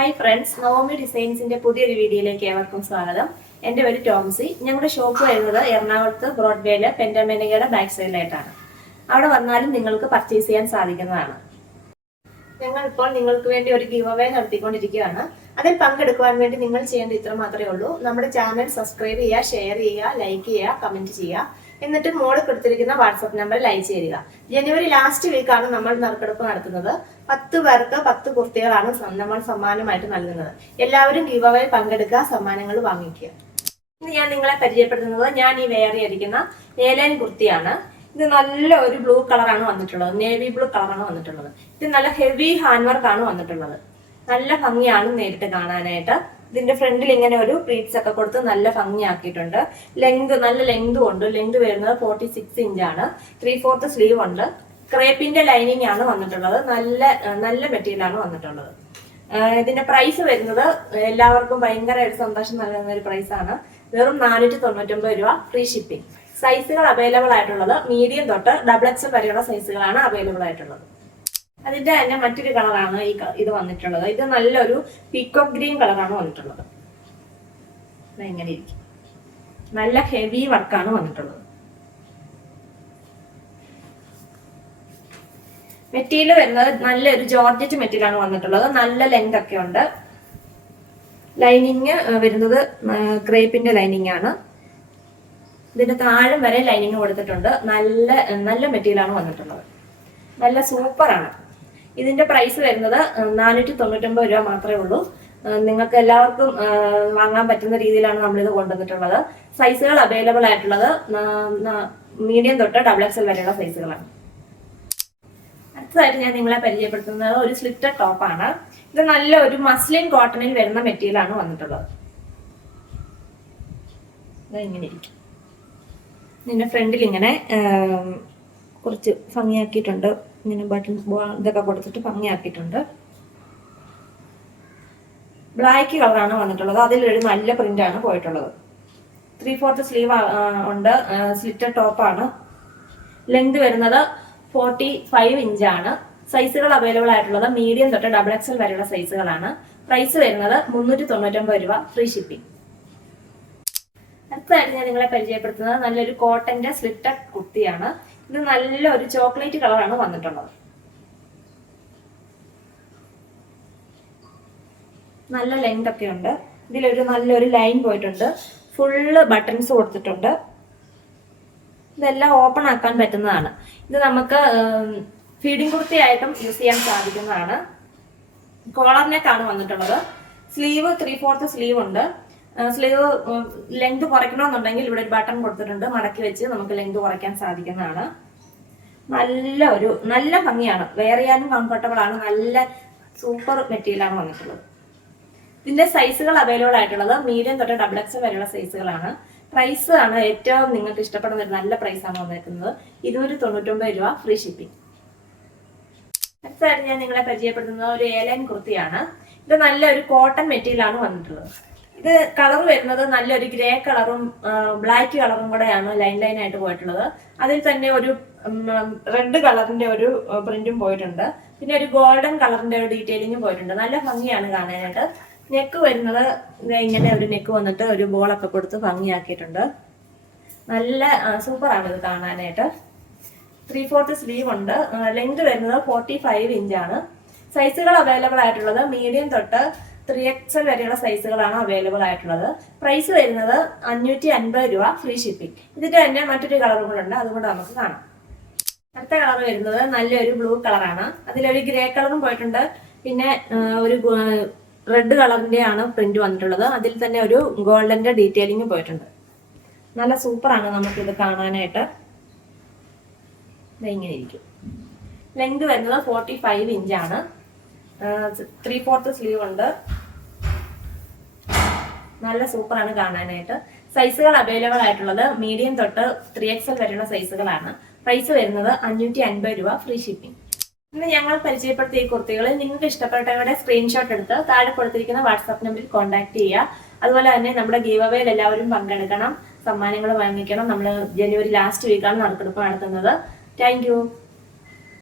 Hi friends Naomi ഡിസൈൻസിന്റെ പുതിയൊരു വീഡിയോയിലേക്ക് ഏവർക്കും സ്വാഗതം. എന്റെ പേര് ടോംസി. ഞങ്ങളുടെ ഷോപ്പ് വരുന്നത് എറണാകുളത്ത് ബ്രോഡ്വേയിലെ പെൻഡമെനികയുടെ ബാക്ക് സൈഡിലായിട്ടാണ് അവിടെ വന്നാലും നിങ്ങൾക്ക് പർച്ചേസ് ചെയ്യാൻ സാധിക്കുന്നതാണ്. ഞങ്ങൾ ഇപ്പോൾ നിങ്ങൾക്ക് വേണ്ടി ഒരു ഗീവ് അവേ നടത്തിക്കൊണ്ടിരിക്കുകയാണ്. അതിൽ പങ്കെടുക്കുവാൻ വേണ്ടി നിങ്ങൾ ചെയ്യേണ്ടത് ഇത്ര മാത്രമേ ഉള്ളൂ. നമ്മുടെ ചാനൽ സബ്സ്ക്രൈബ് ചെയ്യുക ഷെയർ ചെയ്യുക ലൈക്ക് ചെയ്യുക കമന്റ് ചെയ്യുക. എന്നിട്ട് മോളിൽ കൊടുത്തിരിക്കുന്ന വാട്സപ്പ് നമ്പറിൽ അയച്ചു തരിക. ജനുവരി ലാസ്റ്റ് വീക്കാണ് നമ്മൾ നറുക്കെടുപ്പ് നടത്തുന്നത്. പത്ത് പേർക്ക് പത്ത് കുർത്തികളാണ് നമ്മൾ സമ്മാനമായിട്ട് നൽകുന്നത്. എല്ലാവരും ഗീവ് പങ്കെടുക്കുക സമ്മാനങ്ങൾ വാങ്ങിക്കുക. ഇന്ന് ഞാൻ നിങ്ങളെ പരിചയപ്പെടുത്തുന്നത് ഞാൻ ഈ വേറെ അരിക്കുന്ന ഏലൻ കുർത്തിയാണ്. ഇത് നല്ല ഒരു ബ്ലൂ കളറാണ് വന്നിട്ടുള്ളത്. നേവി ബ്ലൂ കളറാണ് വന്നിട്ടുള്ളത്. ഇത് നല്ല ഹെവി ഹാൻഡ് വർക്കാണ് വന്നിട്ടുള്ളത്. നല്ല ഭംഗിയാണ് നേരിട്ട് കാണാനായിട്ട്. ഇതിന്റെ ഫ്രണ്ടിൽ ഇങ്ങനെ ഒരു പ്ലീറ്റ്സ് ഒക്കെ കൊടുത്ത് നല്ല ഭംഗിയാക്കിയിട്ടുണ്ട്. ലെങ്ത് നല്ല ലെങ്തും ഉണ്ട്. ലെങ്ത് വരുന്നത് ഫോർട്ടി സിക്സ് ഇഞ്ചാണ് ത്രീ ഫോർത്ത് സ്ലീവ് ഉണ്ട്. ക്രേപ്പിന്റെ ലൈനിങ് ആണ് വന്നിട്ടുള്ളത്. നല്ല നല്ല മെറ്റീരിയൽ ആണ് വന്നിട്ടുള്ളത്. ഇതിന്റെ പ്രൈസ് വരുന്നത് എല്ലാവർക്കും ഭയങ്കര സന്തോഷം നൽകുന്ന ഒരു പ്രൈസ് ആണ്. വെറും നാനൂറ്റി തൊണ്ണൂറ്റൊമ്പത് രൂപ ഫ്രീ ഷിപ്പിംഗ് സൈസുകൾ അവൈലബിൾ ആയിട്ടുള്ളത് മീഡിയം തൊട്ട് ഡബിൾ എക്സൽ വരെയുള്ള സൈസുകളാണ് അവൈലബിൾ ആയിട്ടുള്ളത്. അതിന്റെ തന്നെ മറ്റൊരു കളറാണ് ഈ ഇത് വന്നിട്ടുള്ളത്. ഇത് നല്ലൊരു പീക്കോ ഗ്രീൻ കളറാണ് വന്നിട്ടുള്ളത്. ഇങ്ങനെ ഇരിക്കും. നല്ല ഹെവി വർക്കാണ് വന്നിട്ടുള്ളത്. മെറ്റീരിയൽ വരുന്നത് നല്ലൊരു ജോർജറ്റ് മെറ്റീരിയൽ ആണ് വന്നിട്ടുള്ളത്. നല്ല ലെങ്ത് ഒക്കെ ഉണ്ട്. ലൈനിങ് വരുന്നത് ക്രേപ്പിന്റെ ലൈനിങ് ആണ്. ഇതിന്റെ താഴം വരെ ലൈനിങ് കൊടുത്തിട്ടുണ്ട്. നല്ല നല്ല മെറ്റീരിയൽ ആണ് വന്നിട്ടുള്ളത്. നല്ല സൂപ്പർ ആണ്. ഇതിന്റെ പ്രൈസ് വരുന്നത് നാനൂറ്റി തൊണ്ണൂറ്റൊമ്പത് രൂപ മാത്രമേ ഉള്ളൂ. നിങ്ങൾക്ക് എല്ലാവർക്കും വാങ്ങാൻ പറ്റുന്ന രീതിയിലാണ് നമ്മളിത് കൊണ്ടുവന്നിട്ടുള്ളത്. സൈസുകൾ അവൈലബിൾ ആയിട്ടുള്ളത് മീഡിയം തൊട്ട് ഡബിൾ എക്സ് എൽ വരെയുള്ള സൈസുകളാണ് അടുത്തതായിട്ട് ഞാൻ നിങ്ങളെ പരിചയപ്പെടുത്തുന്നത് ഒരു സ്ലിറ്റർ ടോപ്പാണ് ഇത് നല്ല ഒരു മസ്ലിൻ കോട്ടണിൽ വരുന്ന മെറ്റീരിയൽ ആണ് വന്നിട്ടുള്ളത്. ഇങ്ങനെ ഇരിക്കും. ഇതിന്റെ ഫ്രണ്ടിൽ ഇങ്ങനെ കുറച്ച് ഭംഗിയാക്കിയിട്ടുണ്ട്. ഇങ്ങനെ ബട്ടൺ ഇതൊക്കെ കൊടുത്തിട്ട് ഭംഗിയാക്കിയിട്ടുണ്ട്. ബ്ലാക്ക് കളറാണ് വന്നിട്ടുള്ളത്. അതിലൊരു നല്ല പ്രിന്റ് ആണ് പോയിട്ടുള്ളത്. ത്രീ ഫോർത്ത് സ്ലീവ് ഉണ്ട്. സ്ലിറ്റർ ടോപ്പാണ് ലെങ്ത് വരുന്നത് ഫോർട്ടി ഫൈവ് ഇഞ്ചാണ് സൈസുകൾ അവൈലബിൾ ആയിട്ടുള്ളത് മീഡിയം തൊട്ട് ഡബിൾ എക്സൽ വരെയുള്ള സൈസുകളാണ് പ്രൈസ് വരുന്നത് മുന്നൂറ്റി തൊണ്ണൂറ്റൊമ്പത് രൂപ ഫ്രീ ഷിപ്പിംഗ് അടുത്തതായിട്ട് ഞാൻ നിങ്ങളെ പരിചയപ്പെടുത്തുന്നത് നല്ലൊരു കോട്ടന്റെ സ്ലിറ്റർ കുർത്തിയാണ് ഇത് നല്ല ഒരു ചോക്ലേറ്റ് കളറാണ് വന്നിട്ടുള്ളത്. നല്ല ലെങ്ത് ഒക്കെ ഉണ്ട്. ഇതിലൊരു നല്ലൊരു ലൈൻ പോയിട്ടുണ്ട്. ഫുള്ള് ബട്ടൺസ് കൊടുത്തിട്ടുണ്ട്. ഇതെല്ലാം ഓപ്പൺ ആക്കാൻ പറ്റുന്നതാണ്. ഇത് നമുക്ക് ഫീഡിംഗ് കുർത്തിയായിട്ടും യൂസ് ചെയ്യാൻ സാധിക്കുന്നതാണ്. കോളർ നെക്കാണ് വന്നിട്ടുള്ളത്. സ്ലീവ് ത്രീ ഫോർത്ത് സ്ലീവ് ഉണ്ട്. സ്ലീവ് ലെങ്ത് കുറയ്ക്കണമെന്നുണ്ടെങ്കിൽ ഇവിടെ ഒരു ബട്ടൺ കൊടുത്തിട്ടുണ്ട്. മടക്കി വെച്ച് നമുക്ക് ലെങ്ത് കുറയ്ക്കാൻ സാധിക്കുന്നതാണ്. നല്ല ഒരു നല്ല ഭംഗിയാണ്. വേറെയാനും കംഫർട്ടബിൾ ആണ്. നല്ല സൂപ്പർ മെറ്റീരിയൽ ആണ് വന്നിട്ടുള്ളത്. ഇതിന്റെ സൈസുകൾ അവൈലബിൾ ആയിട്ടുള്ളത് മീഡിയം തൊട്ട് ഡബിൾ എക്സ് വരെയുള്ള സൈസുകളാണ് പ്രൈസ് ആണ് ഏറ്റവും നിങ്ങൾക്ക് ഇഷ്ടപ്പെടുന്ന ഒരു നല്ല പ്രൈസ് ആണ് വന്നിരിക്കുന്നത്. ഇരുന്നൂറ്റി തൊണ്ണൂറ്റൊമ്പത് രൂപ ഫ്രീ ഷിപ്പിംഗ് അടുത്തായിട്ട് ഞാൻ നിങ്ങളെ പരിചയപ്പെടുത്തുന്നത് ഒരു ഏലൻ കുർത്തിയാണ്. ഇത് നല്ലൊരു കോട്ടൺ മെറ്റീരിയൽ ആണ് വന്നിട്ടുള്ളത്. ഇത് കളർ വരുന്നത് നല്ലൊരു ഗ്രേ കളറും ബ്ലാക്ക് കളറും കൂടെയാണ് ലൈൻ ലൈൻ ആയിട്ട് പോയിട്ടുള്ളത്. അതിൽ തന്നെ ഒരു റെഡ് കളറിന്റെ ഒരു പ്രിന്റും പോയിട്ടുണ്ട്. പിന്നെ ഒരു ഗോൾഡൻ കളറിന്റെ ഒരു ഡീറ്റെയിലിങ്ങും പോയിട്ടുണ്ട്. നല്ല ഭംഗിയാണ് കാണാനായിട്ട്. നെക്ക് വരുന്നത് ഇങ്ങനെ ഒരു നെക്ക് വന്നിട്ട് ഒരു ബോളൊക്കെ കൊടുത്ത് ഭംഗിയാക്കിയിട്ടുണ്ട്. നല്ല സൂപ്പറാണ് ഇത് കാണാനായിട്ട്. ത്രീ ഫോർത്ത് സ്ലീവ് ഉണ്ട്. ലെങ്ത് വരുന്നത് ഫോർട്ടി ഫൈവ് ഇഞ്ചാണ്. സൈസുകൾ അവൈലബിൾ ആയിട്ടുള്ളത് മീഡിയം തൊട്ട് ത്രീ എക്സൽ വരെയുള്ള സൈസുകളാണ് അവൈലബിൾ ആയിട്ടുള്ളത്. പ്രൈസ് വരുന്നത് അഞ്ഞൂറ്റി അൻപത് രൂപ ഫ്രീ ഷിപ്പിംഗ് ഇതിന്റെ തന്നെ മറ്റൊരു കളറും കൂടെ ഉണ്ട്. നമുക്ക് കാണാം. അടുത്ത കളർ വരുന്നത് നല്ലൊരു ബ്ലൂ കളറാണ് അതിലൊരു ഗ്രേ കളറും പോയിട്ടുണ്ട്. പിന്നെ ഒരു റെഡ് കളറിന്റെ ആണ് പ്രിന്റ് വന്നിട്ടുള്ളത്. അതിൽ തന്നെ ഒരു ഗോൾഡന്റെ ഡീറ്റെയിലിംഗ് പോയിട്ടുണ്ട്. നല്ല സൂപ്പറാണ് നമുക്കിത് കാണാനായിട്ട്. ഇങ്ങനെ ഇരിക്കും. ലെങ്ത് വരുന്നത് ഫോർട്ടി ഫൈവ് ഇഞ്ചാണ് ത്രീ ഫോർത്ത് സ്ലീവ് ഉണ്ട്. നല്ല സൂപ്പറാണ് കാണാനായിട്ട്. സൈസുകൾ അവൈലബിൾ ആയിട്ടുള്ളത് മീഡിയം തൊട്ട് ത്രീ എക്സൽ വരെയുള്ള സൈസുകളാണ്. പ്രൈസ് വരുന്നത് അഞ്ഞൂറ്റി അൻപത് രൂപ ഫ്രീ ഷിപ്പിംഗ് ഇന്ന് ഞങ്ങൾ പരിചയപ്പെടുത്തിയ ഈ കുർത്തികൾ നിങ്ങൾക്ക് ഇഷ്ടപ്പെട്ടവരുടെ സ്ക്രീൻഷോട്ട് എടുത്ത് താഴെ കൊടുത്തിരിക്കുന്ന വാട്സാപ്പ് നമ്പറിൽ കോൺടാക്ട് ചെയ്യുക. അതുപോലെ തന്നെ നമ്മുടെ ഗീവ് അവയിൽ എല്ലാവരും പങ്കെടുക്കണം സമ്മാനങ്ങൾ വാങ്ങിക്കണം. നമ്മൾ ജനുവരി ലാസ്റ്റ് വീക്കാണ് നറുക്കെടുപ്പ് നടത്തുന്നത്. താങ്ക്